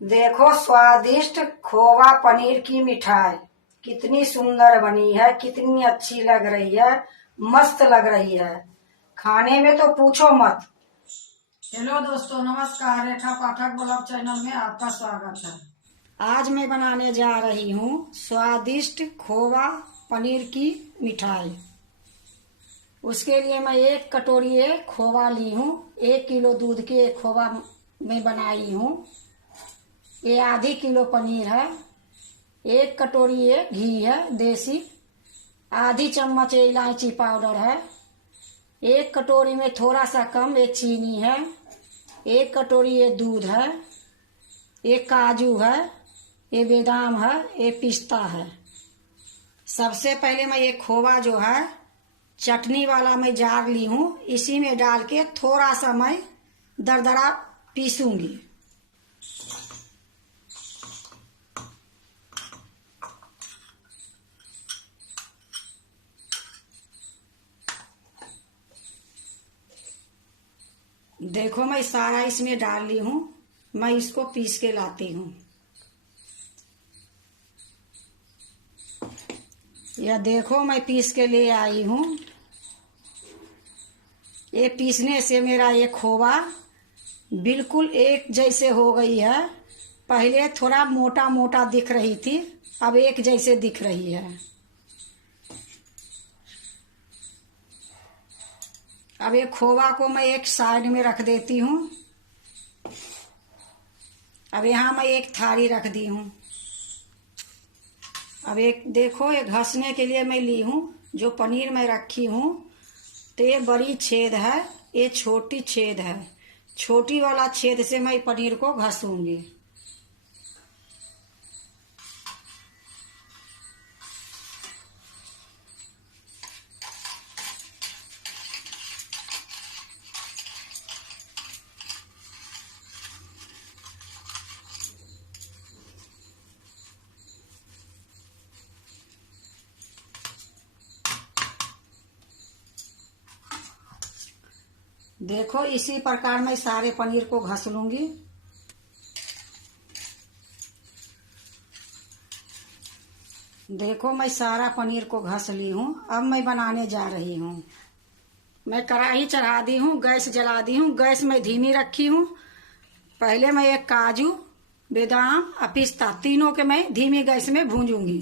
देखो स्वादिष्ट खोवा पनीर की मिठाई कितनी सुंदर बनी है, कितनी अच्छी लग रही है, मस्त लग रही है। खाने में तो पूछो मत। हेलो दोस्तों, नमस्कार। रेखा पाठक ब्लॉग चैनल में आपका स्वागत है। आज मैं बनाने जा रही हूँ स्वादिष्ट खोवा पनीर की मिठाई। उसके लिए मैं 1 कटोरी खोवा ली हूँ। 1 किलो दूध के खोवा में बनाई हूँ। ये आधी किलो पनीर है। 1 कटोरी ये घी है देसी। आधी चम्मच इलायची पाउडर है। 1 कटोरी में थोड़ा सा कम ये चीनी है। 1 कटोरी ये दूध है। ये काजू है, ये बादाम है, ये पिस्ता है। सबसे पहले मैं ये खोवा जो है चटनी वाला मैं जार ली हूँ। इसी में डाल के थोड़ा सा मैं दरदरा पीसूंगी। देखो मैं सारा इसमें डाल ली हूँ। मैं इसको पीस के लाती हूँ। यह देखो मैं पीस के ले आई हूँ। ये पीसने से मेरा ये खोवा बिल्कुल एक जैसे हो गई है। पहले थोड़ा मोटा मोटा दिख रही थी, अब एक जैसे दिख रही है। अब ये खोवा को मैं एक साइड में रख देती हूँ। अब यहाँ मैं एक थाली रख दी हूँ। अब एक देखो ये घसने के लिए मैं ली हूँ। जो पनीर मैं रखी हूँ तो ये बड़ी छेद है, ये छोटी छेद है। छोटी वाला छेद से मैं पनीर को घसूंगी। देखो इसी प्रकार मैं सारे पनीर को घस लूंगी। देखो मैं सारा पनीर को घस ली हूँ। अब मैं बनाने जा रही हूँ। मैं कढ़ाई चढ़ा दी हूँ, गैस जला दी हूँ। गैस में धीमी रखी हूँ। पहले मैं एक काजू, बादाम और पिस्ता तीनों के मैं धीमी गैस में भूंजूंगी।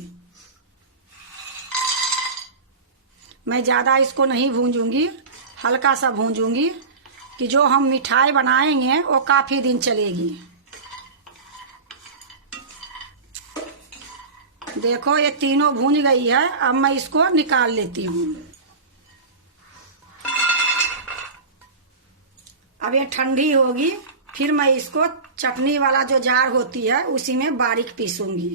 मैं ज़्यादा इसको नहीं भूंजूंगी, हल्का सा भूंजूंगी कि जो हम मिठाई बनाएंगे वो काफ़ी दिन चलेगी। देखो ये तीनों भूंज गई है। अब मैं इसको निकाल लेती हूँ। अब ये ठंडी होगी, फिर मैं इसको चटनी वाला जो जार होती है उसी में बारीक पीसूंगी।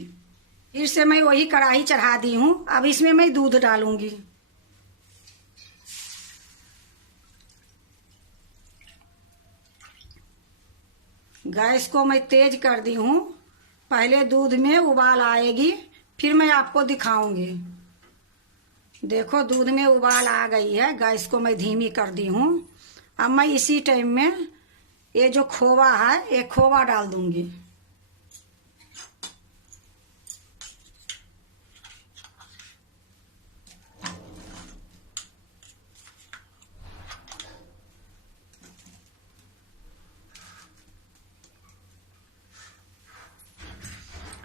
फिर से मैं वही कढ़ाई चढ़ा दी हूँ। अब इसमें मैं दूध डालूंगी। गैस को मैं तेज कर दी हूँ। पहले दूध में उबाल आएगी, फिर मैं आपको दिखाऊंगी। देखो दूध में उबाल आ गई है। गैस को मैं धीमी कर दी हूँ। अब मैं इसी टाइम में ये जो खोवा है ये खोवा डाल दूंगी।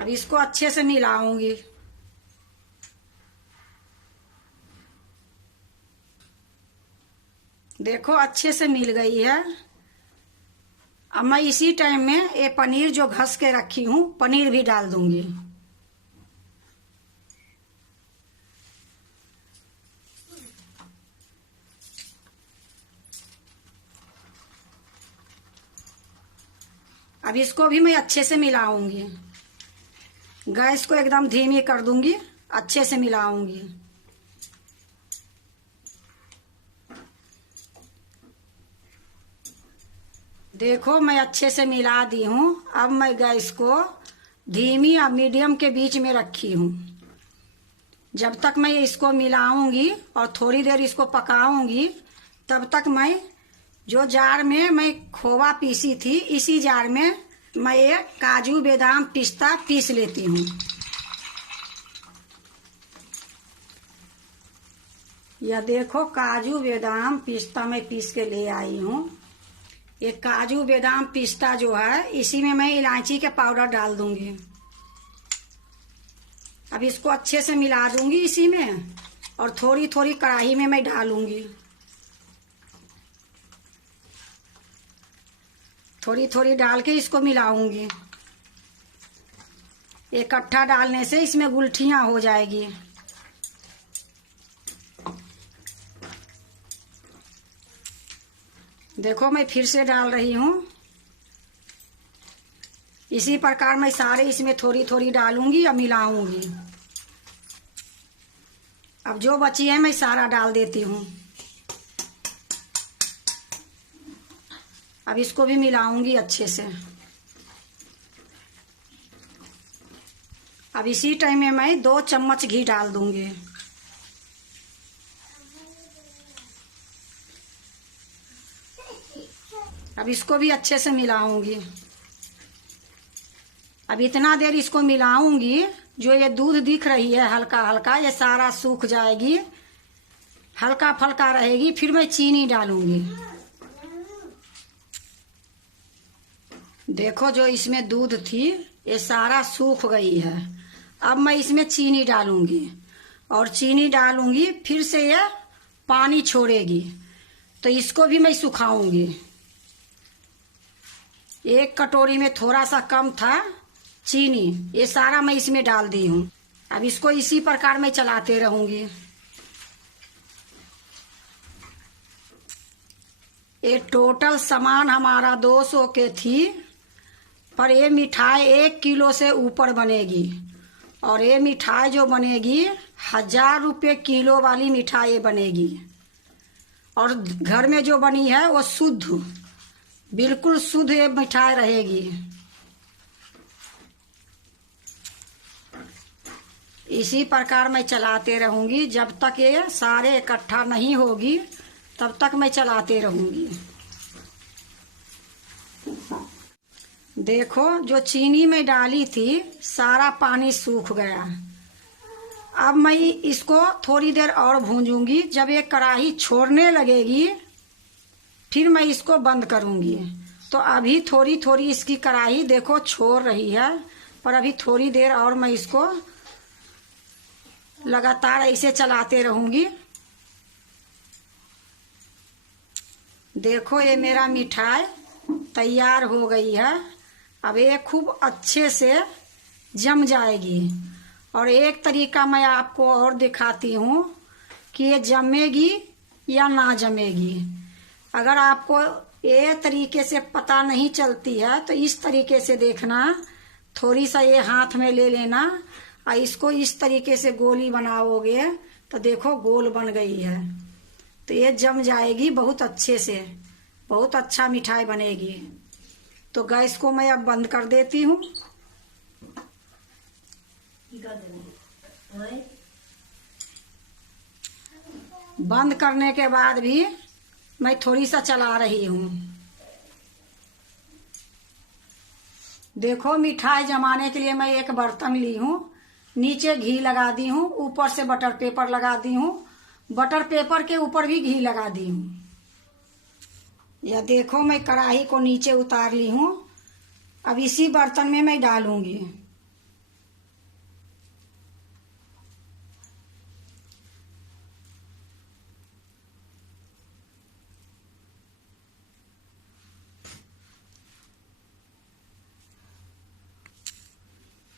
अब इसको अच्छे से मिलाऊंगी। देखो अच्छे से मिल गई है। अब मैं इसी टाइम में ये पनीर जो घस के रखी हूँ पनीर भी डाल दूंगी। अब इसको भी मैं अच्छे से मिलाऊंगी। गैस को एकदम धीमी कर दूंगी, अच्छे से मिलाऊंगी। देखो मैं अच्छे से मिला दी हूँ। अब मैं गैस को धीमी और मीडियम के बीच में रखी हूँ। जब तक मैं इसको मिलाऊंगी और थोड़ी देर इसको पकाऊंगी, तब तक मैं जो जार में मैं खोवा पीसी थी इसी जार में मैं ये काजू बादाम पिस्ता पीस लेती हूँ। यह देखो काजू बादाम पिस्ता मैं पीस के ले आई हूँ। ये काजू बादाम पिस्ता जो है इसी में मैं इलायची के पाउडर डाल दूंगी। अब इसको अच्छे से मिला दूंगी इसी में, और थोड़ी थोड़ी कढ़ाई में मैं डालूंगी। थोड़ी थोड़ी डाल के इसको मिलाऊंगी। इकट्ठा डालने से इसमें गुलठियां हो जाएगी। देखो मैं फिर से डाल रही हूँ। इसी प्रकार मैं सारे इसमें थोड़ी थोड़ी डालूंगी और मिलाऊंगी। अब जो बची है मैं सारा डाल देती हूँ। अब इसको भी मिलाऊंगी अच्छे से। अब इसी टाइम में मैं 2 चम्मच घी डाल दूंगी। अब इसको भी अच्छे से मिलाऊंगी। अब इतना देर इसको मिलाऊंगी, जो ये दूध दिख रही है हल्का हल्का, ये सारा सूख जाएगी, हल्का फल्का रहेगी। फिर मैं चीनी डालूंगी। देखो जो इसमें दूध थी ये सारा सूख गई है। अब मैं इसमें चीनी डालूंगी, और चीनी डालूंगी फिर से ये पानी छोड़ेगी, तो इसको भी मैं सुखाऊंगी। 1 कटोरी में थोड़ा सा कम था चीनी, ये सारा मैं इसमें डाल दी हूँ। अब इसको इसी प्रकार मैं चलाते रहूंगी। ये टोटल सामान हमारा 200 के थी, पर ये मिठाई 1 किलो से ऊपर बनेगी। और ये मिठाई जो बनेगी 1000 रुपये किलो वाली मिठाई बनेगी। और घर में जो बनी है वो शुद्ध, बिल्कुल शुद्ध ये मिठाई रहेगी। इसी प्रकार मैं चलाते रहूंगी जब तक ये सारे इकट्ठा नहीं होगी, तब तक मैं चलाते रहूंगी। देखो जो चीनी में डाली थी सारा पानी सूख गया। अब मैं इसको थोड़ी देर और भूंजूंगी। जब ये कढ़ाई छोड़ने लगेगी फिर मैं इसको बंद करूंगी। तो अभी थोड़ी थोड़ी इसकी कढ़ाई देखो छोड़ रही है, पर अभी थोड़ी देर और मैं इसको लगातार ऐसे चलाते रहूंगी। देखो ये मेरा मिठाई तैयार हो गई है। अब ये खूब अच्छे से जम जाएगी। और एक तरीका मैं आपको और दिखाती हूँ कि ये जमेगी या ना जमेगी। अगर आपको ये तरीके से पता नहीं चलती है तो इस तरीके से देखना। थोड़ी सा ये हाथ में ले लेना और इसको इस तरीके से गोली बनाओगे तो देखो गोल बन गई है। तो ये जम जाएगी बहुत अच्छे से, बहुत अच्छा मिठाई बनेगी। तो गैस को मैं अब बंद कर देती हूँ। बंद करने के बाद भी मैं थोड़ी सा चला रही हूँ। देखो मिठाई जमाने के लिए मैं एक बर्तन ली हूँ, नीचे घी लगा दी हूँ, ऊपर से बटर पेपर लगा दी हूँ, बटर पेपर के ऊपर भी घी लगा दी हूँ। यह देखो मैं कढ़ाई को नीचे उतार ली हूँ। अब इसी बर्तन में मैं डालूंगी।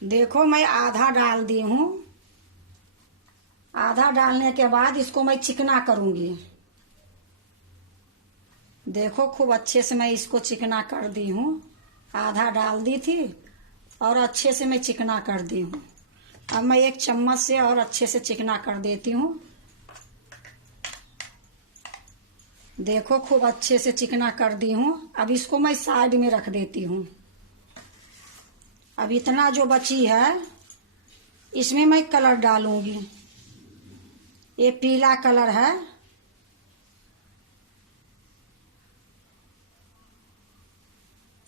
देखो मैं आधा डाल दी हूँ। आधा डालने के बाद इसको मैं चिकना करूंगी। देखो खूब अच्छे से मैं इसको चिकना कर दी हूँ। आधा डाल दी थी और अच्छे से मैं चिकना कर दी हूँ। अब मैं 1 चम्मच से और अच्छे से चिकना कर देती हूँ। देखो खूब अच्छे से चिकना कर दी हूँ। अब इसको मैं साइड में रख देती हूँ। अब इतना जो बची है इसमें मैं कलर डालूंगी। ये पीला कलर है।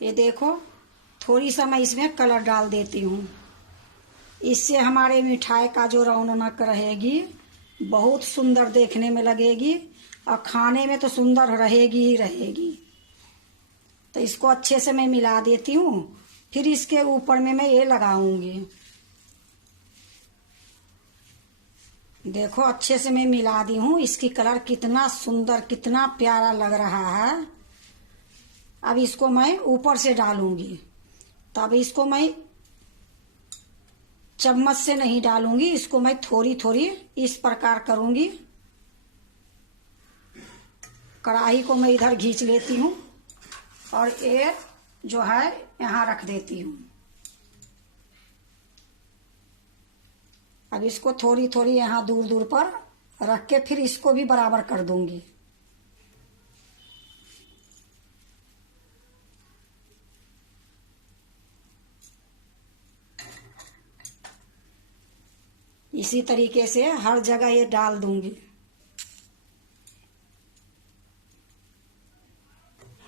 ये देखो थोड़ी सा मैं इसमें कलर डाल देती हूँ। इससे हमारे मिठाई का जो रौनक रहेगी बहुत सुंदर देखने में लगेगी और खाने में तो सुंदर रहेगी ही रहेगी। तो इसको अच्छे से मैं मिला देती हूँ। फिर इसके ऊपर में मैं ये लगाऊंगी। देखो अच्छे से मैं मिला दी हूँ। इसकी कलर कितना सुंदर कितना प्यारा लग रहा है। अब इसको मैं ऊपर से डालूंगी। तब इसको मैं चम्मच से नहीं डालूंगी, इसको मैं थोड़ी थोड़ी इस प्रकार करूंगी। कढ़ाई को मैं इधर खींच लेती हूँ और ये जो है यहाँ रख देती हूँ। अब इसको थोड़ी थोड़ी यहाँ दूर दूर पर रख के फिर इसको भी बराबर कर दूंगी। इसी तरीके से हर जगह ये डाल दूंगी।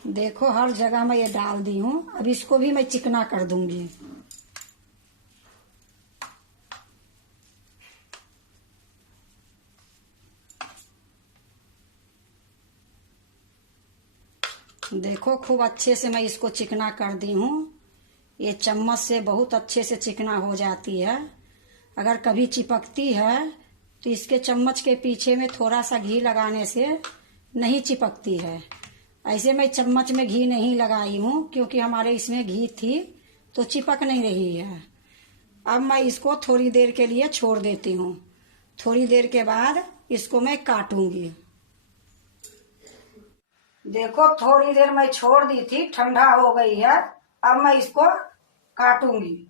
देखो हर जगह मैं ये डाल दी हूँ। अब इसको भी मैं चिकना कर दूंगी। देखो खूब अच्छे से मैं इसको चिकना कर दी हूँ। ये चम्मच से बहुत अच्छे से चिकना हो जाती है। अगर कभी चिपकती है तो इसके चम्मच के पीछे में थोड़ा सा घी लगाने से नहीं चिपकती है। ऐसे मैं चम्मच में घी नहीं लगाई हूँ क्योंकि हमारे इसमें घी थी तो चिपक नहीं रही है। अब मैं इसको थोड़ी देर के लिए छोड़ देती हूँ। थोड़ी देर के बाद इसको मैं काटूंगी। देखो थोड़ी देर मैं छोड़ दी थी, ठंडा हो गई है। अब मैं इसको काटूंगी।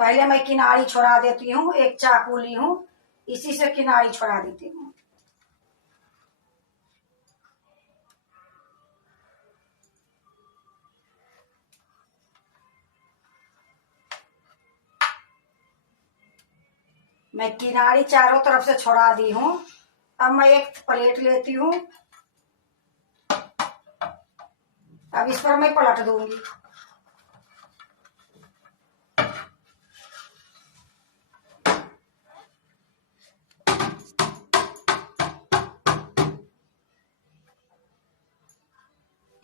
पहले मैं किनारी छोड़ा देती हूँ। एक चाकू ली हूँ, इसी से किनारी छोड़ा देती हूँ। मैं किनारी चारों तरफ से छोड़ा दी हूँ। अब मैं एक प्लेट लेती हूँ। अब इस पर मैं पलट दूंगी।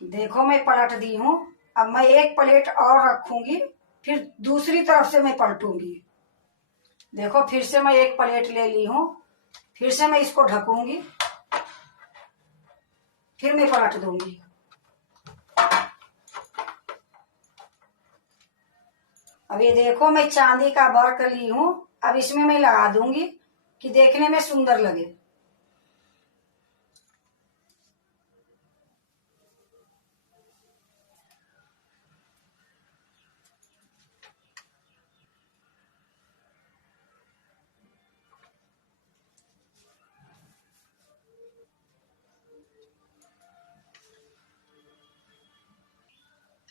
देखो मैं पलट दी हूँ। अब मैं एक प्लेट और रखूंगी, फिर दूसरी तरफ से मैं पलटूंगी। देखो फिर से मैं एक प्लेट ले ली हूँ। फिर से मैं इसको ढकूंगी, फिर मैं पलट दूंगी। अब ये देखो मैं चांदी का वर्क ली हूँ। अब इसमें मैं लगा दूंगी कि देखने में सुंदर लगे।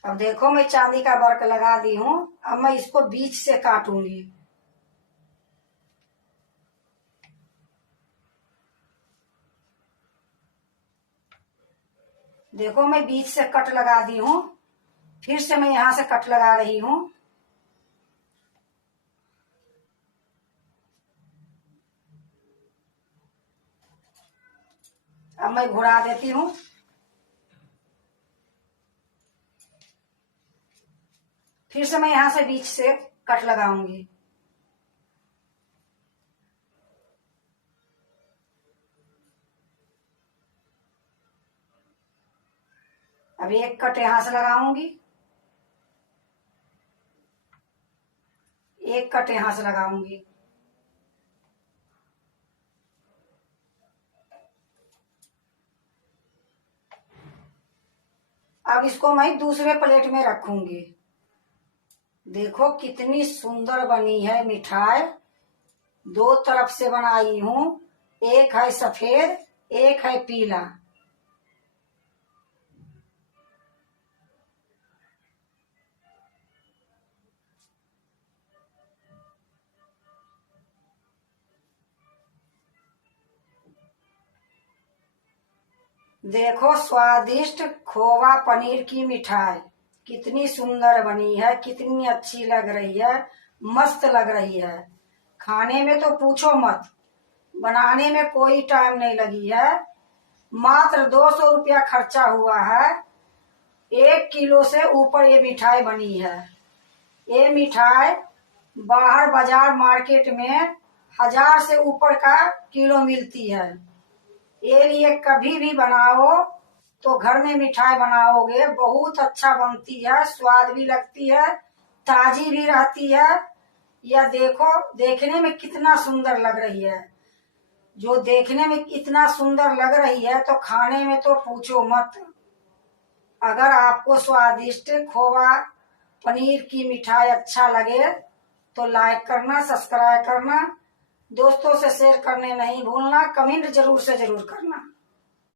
अब देखो मैं चांदी का वर्क लगा दी हूँ। अब मैं इसको बीच से काटूंगी। देखो मैं बीच से कट लगा दी हूँ। फिर से मैं यहाँ से कट लगा रही हूँ। अब मैं घुरा देती हूँ। फिर से मैं यहाँ से बीच से कट लगाऊंगी। अब एक कट यहाँ से लगाऊंगी, एक कट यहाँ से लगाऊंगी। अब इसको मैं दूसरे प्लेट में रखूंगी। देखो कितनी सुंदर बनी है मिठाई। दो तरफ से बनाई हूँ। एक है सफेद, एक है पीला। देखो स्वादिष्ट खोवा पनीर की मिठाई कितनी सुंदर बनी है, कितनी अच्छी लग रही है, मस्त लग रही है। खाने में तो पूछो मत, बनाने में कोई टाइम नहीं लगी है। मात्र 200 रुपया खर्चा हुआ है। 1 किलो से ऊपर ये मिठाई बनी है। ये मिठाई बाहर बाजार मार्केट में 1000 से ऊपर का किलो मिलती है। ये लिए कभी भी बनाओ तो घर में मिठाई बनाओगे बहुत अच्छा बनती है, स्वाद भी लगती है, ताजी भी रहती है। यह देखो, देखने में कितना सुंदर लग रही है। जो देखने में इतना सुंदर लग रही है तो खाने में तो पूछो मत। अगर आपको स्वादिष्ट खोवा पनीर की मिठाई अच्छा लगे तो लाइक करना, सब्सक्राइब करना, दोस्तों से शेयर करने नहीं भूलना, कमेंट जरूर से जरूर करना।